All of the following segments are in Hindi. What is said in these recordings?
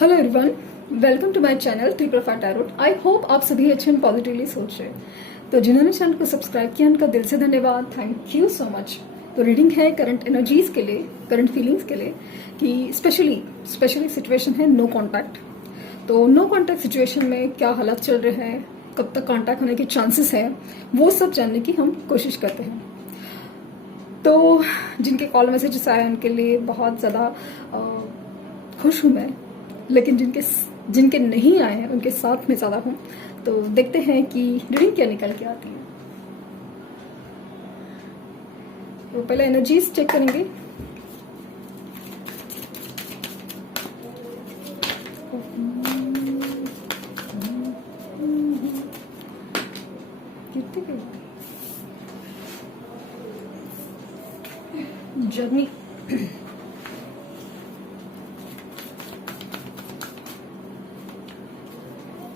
Hello everyone, welcome to my channel triple five tarot. I hope आप सभी अच्छे एंड पॉजिटिवली सोच रहे हैं। तो जिन्होंने चैनल को सब्सक्राइब किया उनका दिल से धन्यवाद, थैंक यू सो मच। तो रीडिंग है करंट एनर्जीज के लिए, करंट फीलिंग्स के लिए कि स्पेशली सिचुएशन है नो कॉन्टैक्ट। तो नो कॉन्टैक्ट सिचुएशन में क्या हालात चल रहे हैं, कब तक कॉन्टैक्ट होने के चांसेस है, वो सब जानने की हम कोशिश करते हैं। तो जिनके कॉल मैसेजेस आए उनके लिए बहुत ज़्यादा खुश हूँ मैं, लेकिन जिनके नहीं आए हैं उनके साथ में ज़्यादा हूँ। तो देखते हैं कि रीडिंग क्या निकल के आती है। तो पहले एनर्जीज चेक करेंगे। जर्नी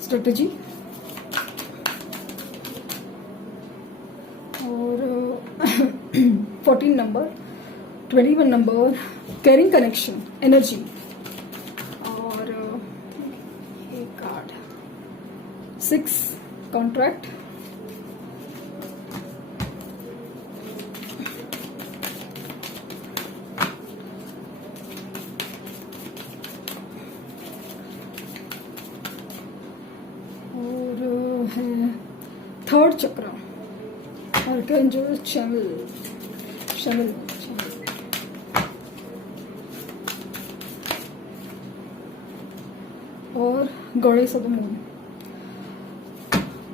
स्ट्रेटजी और 14 number, 21 number carrying connection energy और एक कार्ड 6 कॉन्ट्रैक्ट है थर्ड चक्र आर्कएंजल शमिल और गॉडेस ऑफ द मून।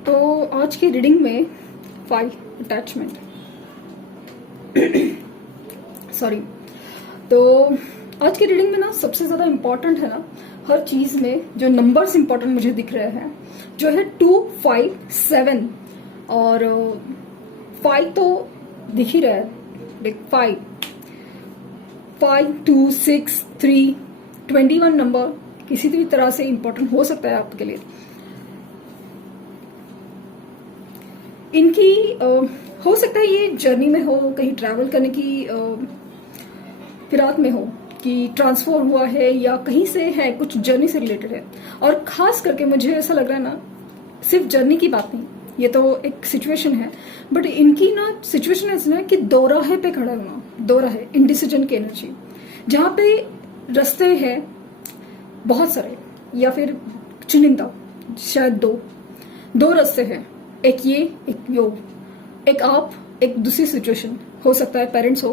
तो आज की रीडिंग में 5 अटैचमेंट सॉरी। तो आज की रीडिंग में ना सबसे ज्यादा इम्पोर्टेंट है ना, हर चीज में जो नंबर्स इम्पोर्टेंट मुझे दिख रहे हैं जो है 2, 5, 7 और 5 तो दिख ही रहा है। 5, 2, 6, 3, 21 नंबर किसी भी तरह से इम्पोर्टेंट हो सकता है आपके लिए। इनकी हो सकता है ये जर्नी में हो, कहीं ट्रैवल करने की फिराक में हो कि ट्रांसफर हुआ है या कहीं से है, कुछ जर्नी से रिलेटेड है। और खास करके मुझे ऐसा लग रहा है ना, सिर्फ जर्नी की बात नहीं, ये तो एक सिचुएशन है, बट इनकी ना सिचुएशन ऐसी है कि दोराहे पे खड़ा होना, दोराहे इंडिसीजन की एनर्जी, जहाँ पे रास्ते हैं बहुत सारे या फिर चुनिंदा, शायद दो रास्ते हैं, एक ये एक यो, एक आप, एक दूसरी सिचुएशन। हो सकता है पेरेंट्स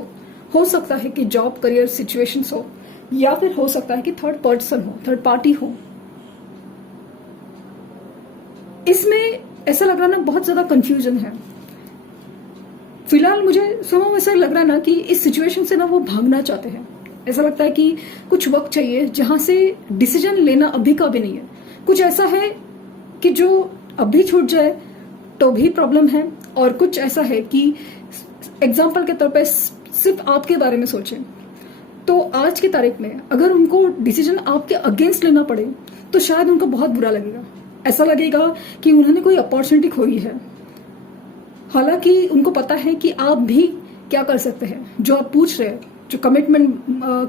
हो सकता है कि जॉब करियर सिचुएशंस हो, या फिर हो सकता है कि थर्ड पर्सन हो, थर्ड पार्टी हो। इसमें ऐसा लग रहा ना बहुत ज्यादा कंफ्यूजन है फिलहाल। मुझे समझ ऐसा लग रहा है ना कि इस सिचुएशन से ना वो भागना चाहते हैं। ऐसा लगता है कि कुछ वक्त चाहिए जहां से डिसीजन लेना अभी का भी नहीं है। कुछ ऐसा है कि जो अभी छूट जाए तो भी प्रॉब्लम है, और कुछ ऐसा है कि एग्जाम्पल के तौर पर सिर्फ आपके बारे में सोचें तो आज की तारीख में अगर उनको डिसीजन आपके अगेंस्ट लेना पड़े तो शायद उनको बहुत बुरा लगेगा। ऐसा लगेगा कि उन्होंने कोई अपॉर्चुनिटी खोई है। हालांकि उनको पता है कि आप भी क्या कर सकते हैं। जो आप पूछ रहे हैं, जो कमिटमेंट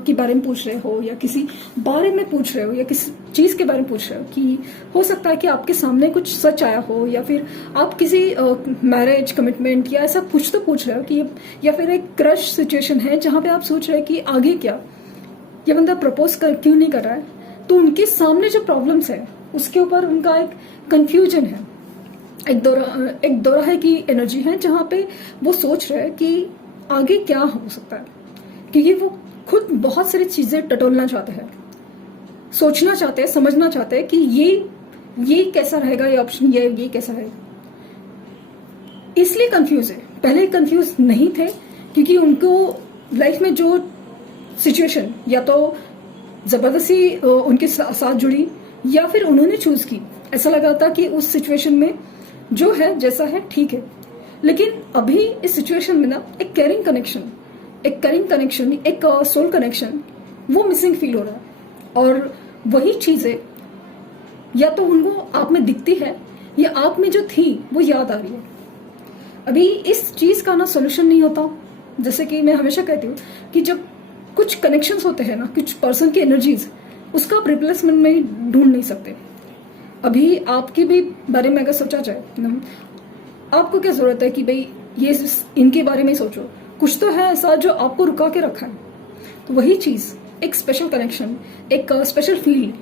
के बारे में पूछ रहे हो, या किसी बारे में पूछ रहे हो, या किसी चीज के बारे में पूछ रहे हो, कि हो सकता है कि आपके सामने कुछ सच आया हो, या फिर आप किसी मैरिज कमिटमेंट या ऐसा कुछ तो पूछ रहे हो कि, या फिर एक क्रश सिचुएशन है जहां पे आप सोच रहे हैं कि आगे क्या, ये बंदा प्रपोज क्यों नहीं कर रहा है। तो उनके सामने जो प्रॉब्लम्स है उसके ऊपर उनका एक कंफ्यूजन है, एक दोराहे की एनर्जी है जहां पे वो सोच रहे हैं कि आगे क्या हो सकता है, क्योंकि वो खुद बहुत सारी चीजें टटोलना चाहते हैं, सोचना चाहते हैं, समझना चाहते हैं कि ये कैसा रहेगा, ये ऑप्शन ये कैसा है। इसलिए कंफ्यूज है। पहले कंफ्यूज नहीं थे क्योंकि उनको लाइफ में जो सिचुएशन या तो जबरदस्ती उनके साथ जुड़ी या फिर उन्होंने चूज की, ऐसा लगा था कि उस सिचुएशन में जो है जैसा है ठीक है। लेकिन अभी इस सिचुएशन में ना एक कैरिंग कनेक्शन, एक सोल कनेक्शन वो मिसिंग फील हो रहा है। और वही चीजें या तो उनको आप में दिखती है या आप में जो थी वो याद आ रही है। अभी इस चीज का ना सोल्यूशन नहीं होता। जैसे कि मैं हमेशा कहती हूँ कि जब कुछ कनेक्शंस होते हैं ना, कुछ पर्सन की एनर्जीज उसका आप रिप्लेसमेंट में ढूंढ नहीं सकते। अभी आपके भी बारे में अगर सोचा जाए ना, आपको क्या जरूरत है कि भाई ये इनके बारे में सोचो, कुछ तो है ऐसा जो आपको रुका के रखा है। तो वही चीज, एक स्पेशल कनेक्शन, एक स्पेशल फील,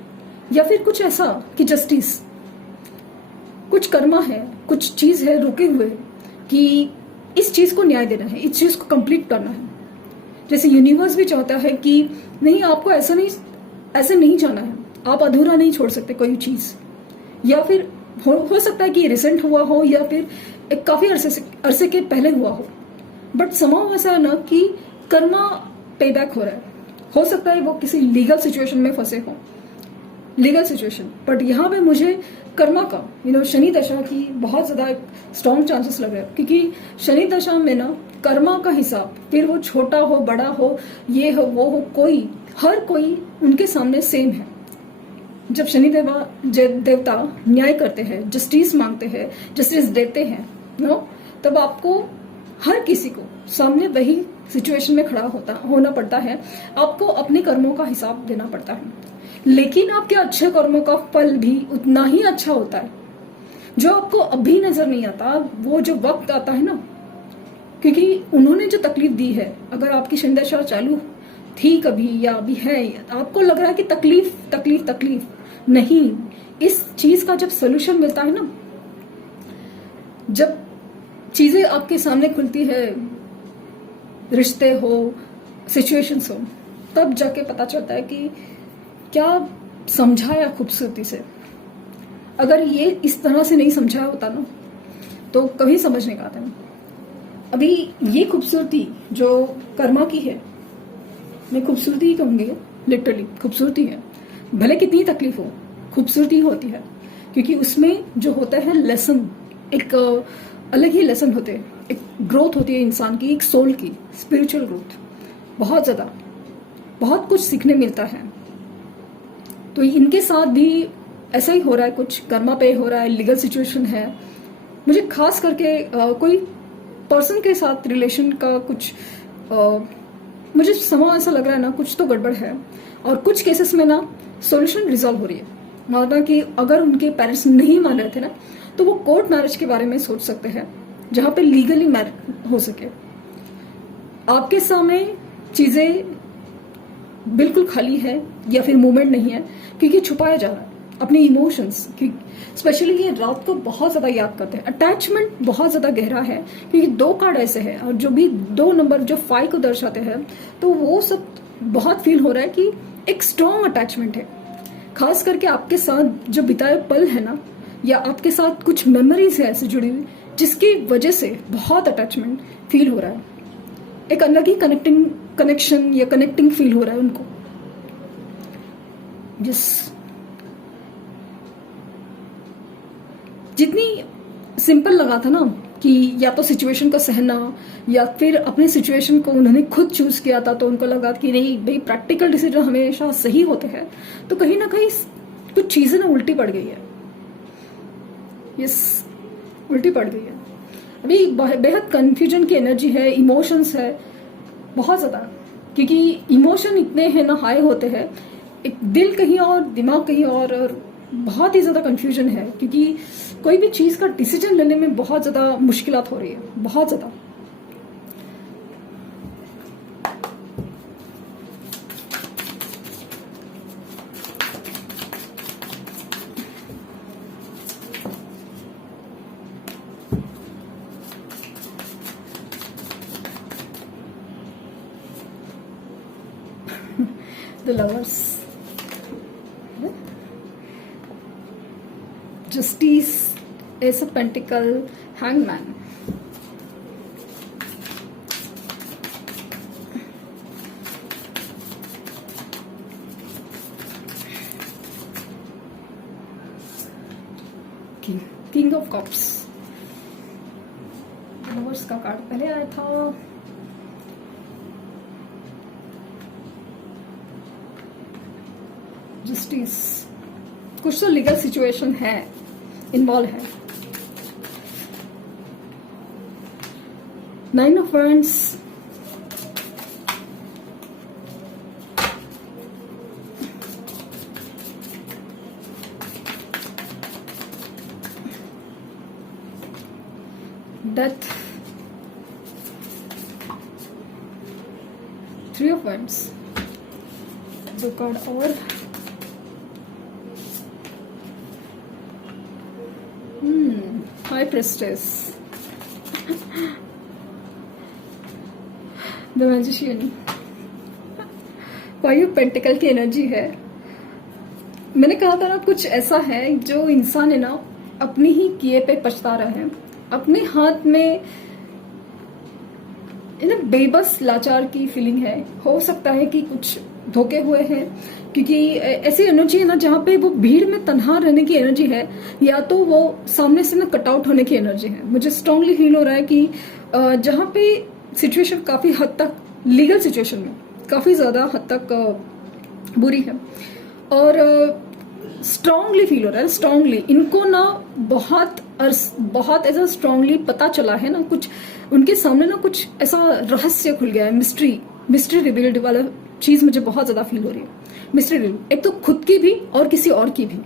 या फिर कुछ ऐसा कि जस्टिस, कुछ कर्मा है, कुछ चीज है रुके हुए कि इस चीज को न्याय देना है, इस चीज को कंप्लीट करना है। जैसे यूनिवर्स भी चाहता है कि नहीं, आपको ऐसे नहीं जाना है, आप अधूरा नहीं छोड़ सकते कोई चीज। या फिर हो सकता है कि रिसेंट हुआ हो या फिर एक काफी अरसे के पहले हुआ हो, बट समाव ऐसा है ना कि कर्मा पे बैक हो रहा है। हो सकता है वो किसी लीगल सिचुएशन में फंसे हो, लीगल सिचुएशन, बट यहाँ पे मुझे कर्मा का शनि दशा की बहुत ज्यादा स्ट्रॉन्ग चांसेस लग रहे हैं, क्योंकि शनि दशा में ना कर्मा का हिसाब, फिर वो छोटा हो बड़ा हो, ये हो वो हो, हर कोई उनके सामने सेम है। जब शनि देवता न्याय करते हैं, जस्टिस मांगते हैं, जस्टिस देते हैं तब आपको हर किसी को सामने वही सिचुएशन में खड़ा होना पड़ता है। आपको अपने कर्मों का हिसाब देना पड़ता है, लेकिन आपके अच्छे कर्मों का फल भी उतना ही अच्छा होता है जो आपको अभी नजर नहीं आता। वो जो वक्त आता है ना, क्योंकि उन्होंने जो तकलीफ दी है, अगर आपकी शनि दशा चालू थी कभी या अभी है, आपको लग रहा है कि तकलीफ तकलीफ तकलीफ नहीं, इस चीज का जब सोल्यूशन मिलता है ना, जब चीजें आपके सामने खुलती है, रिश्ते हो, सिचुएशंस हो, तब जाके पता चलता है कि क्या समझाया खूबसूरती से। अगर ये इस तरह से नहीं समझाया होता ना, तो कभी समझ नहीं पाता ना। अभी ये खूबसूरती जो कर्मा की है, मैं खूबसूरती ही कहूंगी, लिटरली खूबसूरती है। भले कितनी तकलीफ हो, खूबसूरती होती है, क्योंकि उसमें जो होता है लेसन, एक अलग ही लेसन होते हैं, एक ग्रोथ होती है इंसान की, एक सोल की स्पिरिचुअल ग्रोथ, बहुत ज्यादा, बहुत कुछ सीखने मिलता है। तो इनके साथ भी ऐसा ही हो रहा है, कुछ कर्मा पे हो रहा है, लीगल सिचुएशन है। मुझे खास करके कोई पर्सन के साथ रिलेशन का कुछ मुझे समय ऐसा लग रहा है ना, कुछ तो गड़बड़ है। और कुछ केसेस में ना सॉल्यूशन रिजॉल्व हो रही है, मतलब कि अगर उनके पेरेंट्स नहीं मान रहे थे ना, तो वो कोर्ट मैरिज के बारे में सोच सकते हैं, जहां पे लीगली मैरिज हो सके। आपके सामने चीजें बिल्कुल खाली है या फिर मूवमेंट नहीं है, क्योंकि छुपाया जा रहा है अपने इमोशंस। स्पेशली ये रात को बहुत ज्यादा याद करते हैं, अटैचमेंट बहुत ज्यादा गहरा है, क्योंकि 2 कार्ड ऐसे हैं, और जो भी 2 नंबर जो 5 को दर्शाते हैं, तो वो सब बहुत फील हो रहा है कि एक स्ट्रॉन्ग अटैचमेंट है। खास करके आपके साथ जो बिताए पल है ना, या आपके साथ कुछ मेमोरीज है ऐसे जुड़ी हुई, जिसकी वजह से बहुत अटैचमेंट फील हो रहा है। एक अलग ही कनेक्शन या कनेक्टिंग फील हो रहा है उनको। जितनी सिंपल लगा था ना कि या तो सिचुएशन को सहना, या फिर अपने सिचुएशन को उन्होंने खुद चूज किया था, तो उनको लगा कि नहीं भाई, प्रैक्टिकल डिसीजन हमेशा सही होते हैं, तो कहीं ना कहीं कुछ चीजें ना उल्टी पड़ गई है। यस, उल्टी पड़ गई है। अभी बेहद कंफ्यूजन की एनर्जी है, इमोशंस है बहुत ज्यादा, क्योंकि इमोशन इतने हैं ना, हाई होते हैं, एक दिल कहीं और दिमाग कहीं और बहुत ही ज्यादा कंफ्यूजन है, क्योंकि कोई भी चीज का डिसीजन लेने में बहुत ज्यादा मुश्किलात हो रही है, बहुत ज्यादा। The lovers, justice, ace of pentacle, hangman, king of cups। lovers का कार्ड पहले आया था, जस्टिस, कुछ तो लीगल सिचुएशन है, इन्वॉल्व है। 9 of Wands, death, 3 of wands, दो कार्ड और, high प्रेस्टेस, the magician, 5 of pentacle की एनर्जी है। मैंने कहा था ना, कुछ ऐसा है जो इंसान है ना अपनी ही किए पे पछता रहा है, अपने हाथ में ना बेबस लाचार की फीलिंग है। हो सकता है कि कुछ धोखे हुए हैं, क्योंकि ऐसी एनर्जी है ना जहाँ पे वो भीड़ में तन्हा रहने की एनर्जी है, या तो वो सामने से ना कट आउट होने की एनर्जी है। मुझे स्ट्रांगली फील हो रहा है कि जहाँ पे सिचुएशन काफी हद तक, लीगल सिचुएशन में काफी ज्यादा हद तक बुरी है, और स्ट्रांगली फील हो रहा है, स्ट्रांगली इनको ना बहुत ऐसा स्ट्रांगली पता चला है ना, कुछ उनके सामने ना कुछ ऐसा रहस्य खुल गया है, मिस्ट्री रिवील्ड वाला चीज मुझे बहुत ज्यादा फील हो रही है। मिस्ट्री रिवील, एक तो खुद की भी और किसी और की भी।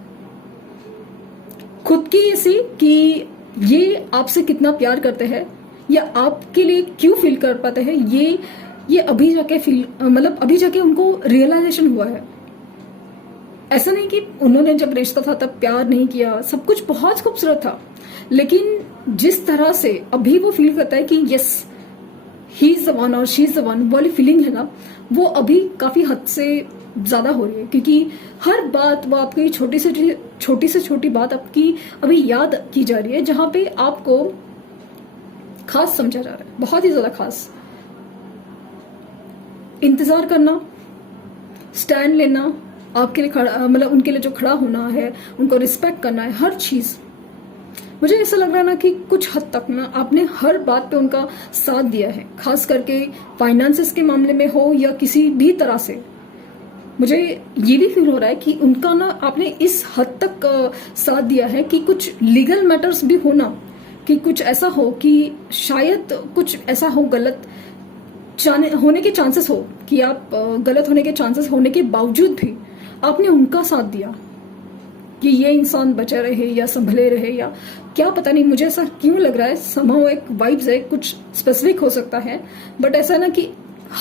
खुद की ऐसी कि ये आपसे कितना प्यार करते हैं या आपके लिए क्यों फील कर पाते हैं, ये अभी जाके अभी जाके उनको रियलाइजेशन हुआ है। ऐसा नहीं कि उन्होंने जब रिश्ता था तब प्यार नहीं किया, सब कुछ बहुत खूबसूरत था, लेकिन जिस तरह से अभी वो फील करता है कि yes he is the one और शी इज द वन वाली फीलिंग है ना, वो अभी काफी हद से ज्यादा हो रही है, क्योंकि हर बात वो आपकी छोटी से छोटी बात आपकी अभी याद की जा रही है, जहां पे आपको खास समझा जा रहा है, बहुत ही ज्यादा खास। इंतजार करना, स्टैंड लेना, आपके लिए खड़ा, उनके लिए जो खड़ा होना है, उनको रिस्पेक्ट करना है, हर चीज। मुझे ऐसा लग रहा है ना कि कुछ हद तक ना आपने हर बात पे उनका साथ दिया है, खास करके फाइनेंसेस के मामले में हो या किसी भी तरह से। मुझे ये भी फील हो रहा है कि उनका ना आपने इस हद तक साथ दिया है कि कुछ लीगल मैटर्स भी हो ना, कि कुछ ऐसा हो कि शायद कुछ ऐसा हो गलत होने के चांसेस हो, कि आप गलत होने के चांसेस होने के बावजूद भी आपने उनका साथ दिया कि ये इंसान बचा रहे या संभले रहे, या क्या पता नहीं, मुझे ऐसा क्यों लग रहा है। समहाउ एक वाइब्स है, कुछ स्पेसिफिक हो सकता है, बट ऐसा ना कि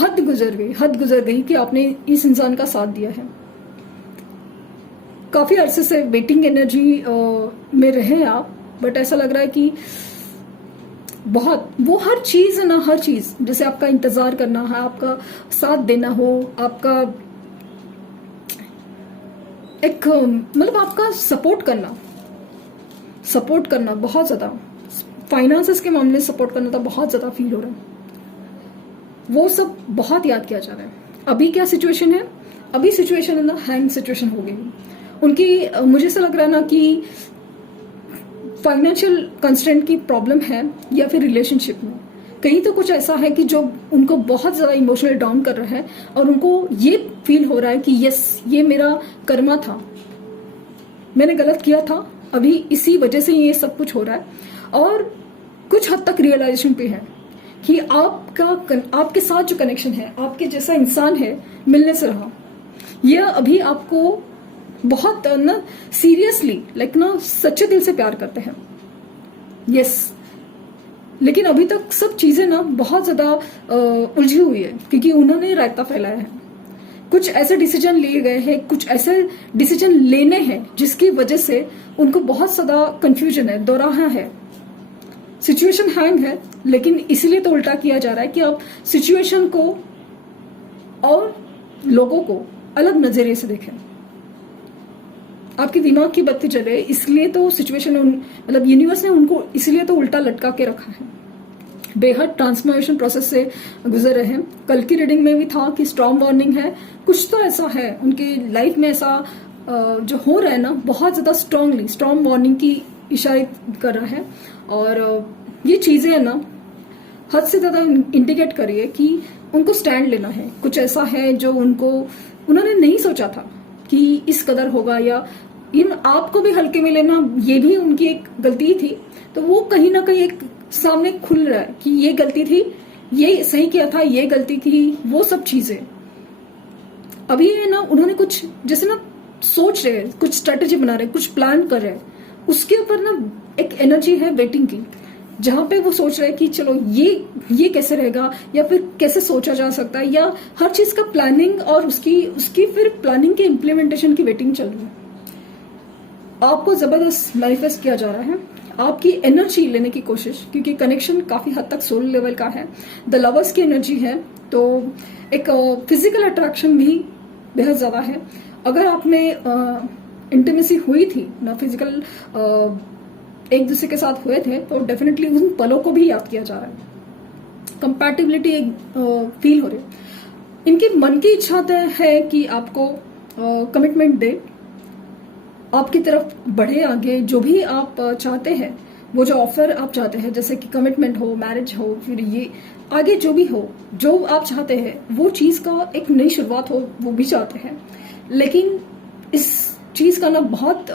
हद गुजर गई कि आपने इस इंसान का साथ दिया है। काफी अरसे से वेटिंग एनर्जी में रहे आप, बट ऐसा लग रहा है कि बहुत वो हर चीज है ना, हर चीज, जैसे आपका इंतजार करना है, आपका साथ देना हो, आपका एक आपका सपोर्ट करना बहुत ज्यादा, फाइनेंसेस के मामले में सपोर्ट करना था, बहुत ज्यादा फील हो रहा है। वो सब बहुत याद किया जा रहा है। अभी क्या सिचुएशन है, अभी सिचुएशन है ना हैंग सिचुएशन हो गई उनकी। मुझे ऐसा लग रहा है ना कि फाइनेंशियल कंस्ट्रेंट की प्रॉब्लम है, या फिर रिलेशनशिप में कहीं तो कुछ ऐसा है कि जो उनको बहुत ज्यादा इमोशनल डाउन कर रहा है, और उनको ये फील हो रहा है कि यस ये मेरा कर्मा था, मैंने गलत किया था, अभी इसी वजह से ये सब कुछ हो रहा है। और कुछ हद तक रियलाइजेशन पे है कि आपके साथ जो कनेक्शन है, आपके जैसा इंसान है मिलने से रहा, यह अभी आपको बहुत ना सीरियसली ना सच्चे दिल से प्यार करते हैं, यस। लेकिन अभी तक सब चीजें ना बहुत ज्यादा उलझी हुई है, क्योंकि उन्होंने रायता फैलाया है। कुछ ऐसे डिसीजन लिए गए हैं, कुछ ऐसे डिसीजन लेने हैं जिसकी वजह से उनको बहुत ज्यादा कंफ्यूजन है, दोराहा है, सिचुएशन हैंग है। लेकिन इसीलिए तो उल्टा किया जा रहा है कि आप सिचुएशन को और लोगों को अलग नजरिए से देखें। आपके दिमाग की बत्ती जले, इसलिए तो सिचुएशन यूनिवर्स ने उनको इसलिए तो उल्टा लटका के रखा है। बेहद ट्रांसफॉर्मेशन प्रोसेस से गुजर रहे हैं। कल की रीडिंग में भी था कि स्ट्रॉन्ग वार्निंग है, कुछ तो ऐसा है उनकी लाइफ में, ऐसा जो हो रहा है ना, बहुत ज्यादा स्ट्रॉन्ग वार्निंग की इशारे कर रहा है। और ये चीजें है ना हद से ज्यादा इंडिकेट कर रही है कि उनको स्टैंड लेना है। कुछ ऐसा है जो उन्होंने नहीं सोचा था कि इस कदर होगा, या इन आपको भी हल्के में लेना, ये भी उनकी एक गलती थी। तो वो कहीं ना कहीं एक सामने खुल रहा है कि ये गलती थी, ये सही किया था, ये गलती थी, वो सब चीजें अभी है ना। उन्होंने कुछ जैसे ना सोच रहे हैं, कुछ स्ट्रेटेजी बना रहे हैं, कुछ प्लान कर रहे हैं, उसके ऊपर ना एक एनर्जी है वेटिंग की। जहां पे वो सोच रहे हैं कि चलो ये कैसे रहेगा, या फिर कैसे सोचा जा सकता है, या हर चीज का प्लानिंग और उसकी उसकी फिर प्लानिंग के इम्प्लीमेंटेशन की वेटिंग चल रही है। आपको जबरदस्त मैनिफेस्ट किया जा रहा है, आपकी एनर्जी लेने की कोशिश, क्योंकि कनेक्शन काफी हद तक सोल लेवल का है, द लवर्स की एनर्जी है, तो एक फिजिकल अट्रैक्शन भी बेहद ज्यादा है। अगर आप में इंटीमेसी हुई थी ना, फिजिकल एक दूसरे के साथ हुए थे, तो डेफिनेटली उन पलों को भी याद किया जा रहा है। कंपैटिबिलिटी फील हो रही है। इनकी मन की इच्छा है कि आपको कमिटमेंट दे, आपकी तरफ बढ़े आगे, जो भी आप चाहते हैं, वो जो ऑफर आप चाहते हैं, जैसे कि कमिटमेंट हो, मैरिज हो, फिर ये आगे जो भी हो, जो आप चाहते हैं, वो चीज का एक नई शुरुआत हो, वो भी चाहते हैं। लेकिन इस चीज का ना बहुत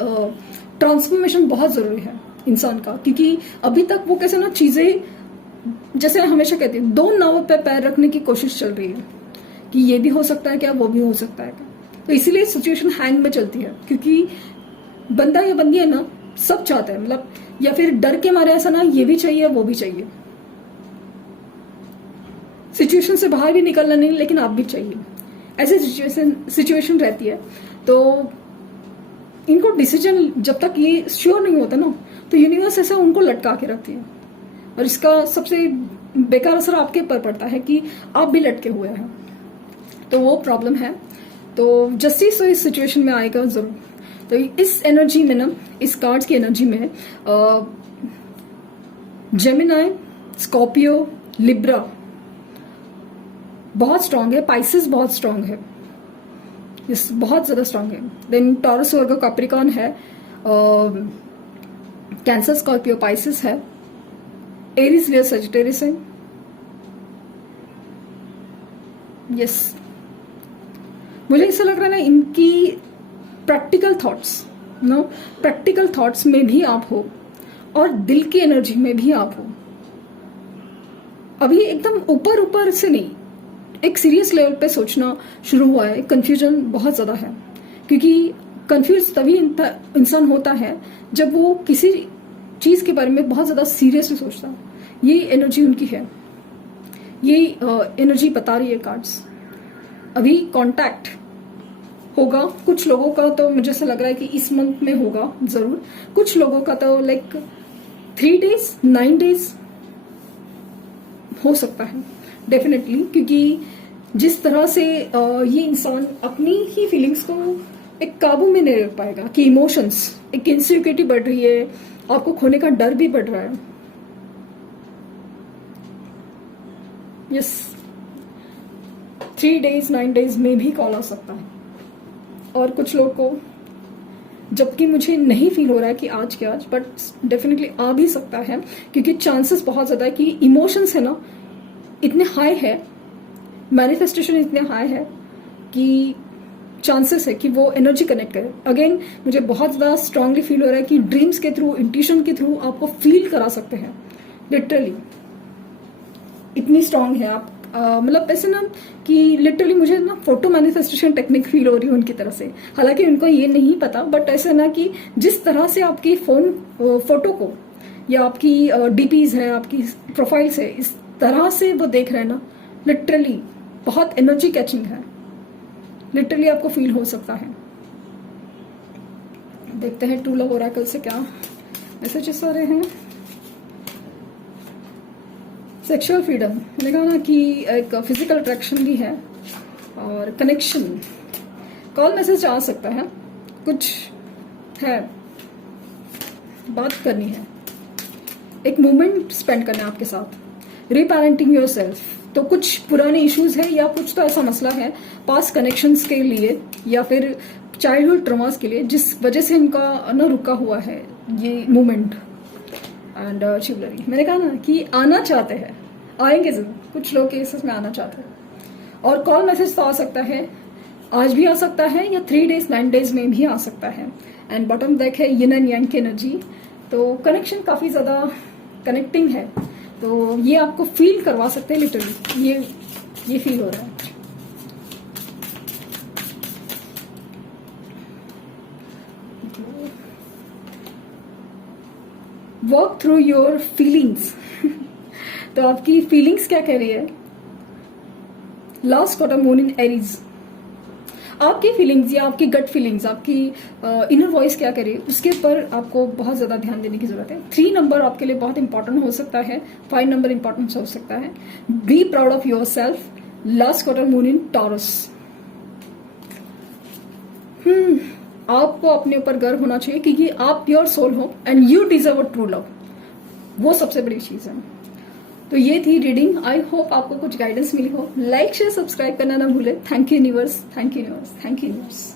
ट्रांसफॉर्मेशन बहुत जरूरी है इंसान का, क्योंकि अभी तक वो कैसे ना चीजें, जैसे हमेशा कहती है, दो नावों पे पैर रखने की कोशिश चल रही है कि ये भी हो सकता है क्या, वो भी हो सकता है क्या। तो इसीलिए सिचुएशन हैंग में चलती है, क्योंकि बंदा या बंदी है ना, सब चाहते हैं, मतलब, या फिर डर के मारे ऐसा ना, ये भी चाहिए वो भी चाहिए, सिचुएशन से बाहर भी निकलना नहीं, लेकिन आप भी चाहिए, ऐसे सिचुएशन रहती है। तो इनको डिसीजन जब तक ये श्योर नहीं होता ना, तो यूनिवर्स ऐसा उनको लटका के रखती है, और इसका सबसे बेकार असर आपके ऊपर पड़ता है कि आप भी लटके हुए हैं, तो वो प्रॉब्लम है। तो जस्टिस तो इस सिचुएशन में आएगा जरूर। तो इस एनर्जी में ना, इस कार्ड्स की एनर्जी में जेमिनाई, स्कॉर्पियो, लिब्रा बहुत स्ट्रांग है, पाइसेस बहुत स्ट्रांग है, इस बहुत ज्यादा स्ट्रांग है। देन टॉरस, वर्गो, कैप्रिकॉर्न है, कैंसर, स्कॉर्पियो, पाइसेस है, एरीज, लियो, सजिटेरियस है। यस, मुझे ऐसा लग रहा है ना, इनकी practical thoughts, no, practical thoughts में भी आप हो, और दिल की एनर्जी में भी आप हो। अभी एकदम ऊपर ऊपर से नहीं, एक सीरियस लेवल पे सोचना शुरू हुआ है। कंफ्यूजन बहुत ज्यादा है, क्योंकि कंफ्यूज तभी इंसान होता है जब वो किसी चीज के बारे में बहुत ज्यादा सीरियसली सोचता है। ये एनर्जी उनकी है, ये एनर्जी बता रही है कार्ड्स। अभी कांटेक्ट होगा कुछ लोगों का, तो मुझे ऐसा लग रहा है कि इस मंथ में होगा जरूर। कुछ लोगों का तो लाइक 3 days 9 days हो सकता है डेफिनेटली, क्योंकि जिस तरह से ये इंसान अपनी ही फीलिंग्स को एक काबू में नहीं रख पाएगा, कि इमोशंस, एक इनसिक्योरिटी बढ़ रही है, आपको खोने का डर भी बढ़ रहा है। यस, 3 days 9 days में भी कॉल आ सकता है। और कुछ लोग को, जबकि मुझे नहीं फील हो रहा है कि आज के आज, बट डेफिनेटली आ भी सकता है, क्योंकि चांसेस बहुत ज्यादा है कि इमोशंस है ना इतने हाई है, मैनिफेस्टेशन इतने हाई है कि चांसेस है कि वो एनर्जी कनेक्ट करे। अगेन मुझे बहुत ज्यादा स्ट्रांगली फील हो रहा है कि ड्रीम्स के थ्रू, इंट्यूशन के थ्रू आपको फील करा सकते हैं, लिटरली इतनी स्ट्रांग है आप। मतलब ऐसे ना कि लिटरली मुझे ना फोटो मैनिफेस्टेशन टेक्निक फील हो रही है उनकी तरफ से। हालांकि उनको ये नहीं पता, बट ऐसे ना कि जिस तरह से आपकी फोटो को, या आपकी डीपीज है, आपकी प्रोफाइल्स है, इस तरह से वो देख रहे हैं ना, लिटरली बहुत एनर्जी कैचिंग है, लिटरली आपको फील हो सकता है। देखते हैं टू लव ओरेकल से क्या मैसेजेस आ रहे हैं। सेक्सुअल फ्रीडम, मैंने कहा ना कि एक फिजिकल अट्रैक्शन भी है, और कनेक्शन, कॉल मैसेज आ सकता है, कुछ है, बात करनी है, एक मोमेंट स्पेंड करना है आपके साथ, रीपेरेंटिंग योरसेल्फ। तो कुछ पुराने इश्यूज है, या कुछ तो ऐसा मसला है पास्ट कनेक्शंस के लिए, या फिर चाइल्डहुड ट्रॉमास के लिए, जिस वजह से इनका न रुका हुआ है ये मूवमेंट। एंड चिवलरी, मैंने कहा ना कि आना चाहते हैं, आएंगे जरूर, कुछ लोग केसेस में आना चाहते हैं। और कॉल मैसेज तो आ सकता है, आज भी आ सकता है, या 3 days 9 days में भी आ सकता है। एंड बॉटम देख है यिन एंड यांग की एनर्जी, तो कनेक्शन काफी ज्यादा कनेक्टिंग है, तो ये आपको फील करवा सकते हैं, लिटरली ये फील हो रहा है। Work through your feelings. तो आपकी फीलिंग्स क्या कह रही है? Last quarter moon in Aries, आपकी फीलिंग्स या आपकी गट फीलिंग्स, आपकी इनर वॉइस क्या करे, उसके ऊपर आपको बहुत ज्यादा ध्यान देने की जरूरत है। 3 नंबर आपके लिए बहुत इंपॉर्टेंट हो सकता है, 5 नंबर इंपॉर्टेंट हो सकता है। Be proud of your self, last quarter moon in taurus. आपको अपने ऊपर गर्व होना चाहिए क्योंकि आप प्योर सोल हो and you deserve a true love, वो सबसे बड़ी चीज है। तो ये थी रीडिंग। आई होप आपको कुछ गाइडेंस मिली हो। लाइक शेयर सब्सक्राइब करना ना भूले। Thank you universe, thank you universe, thank you universe.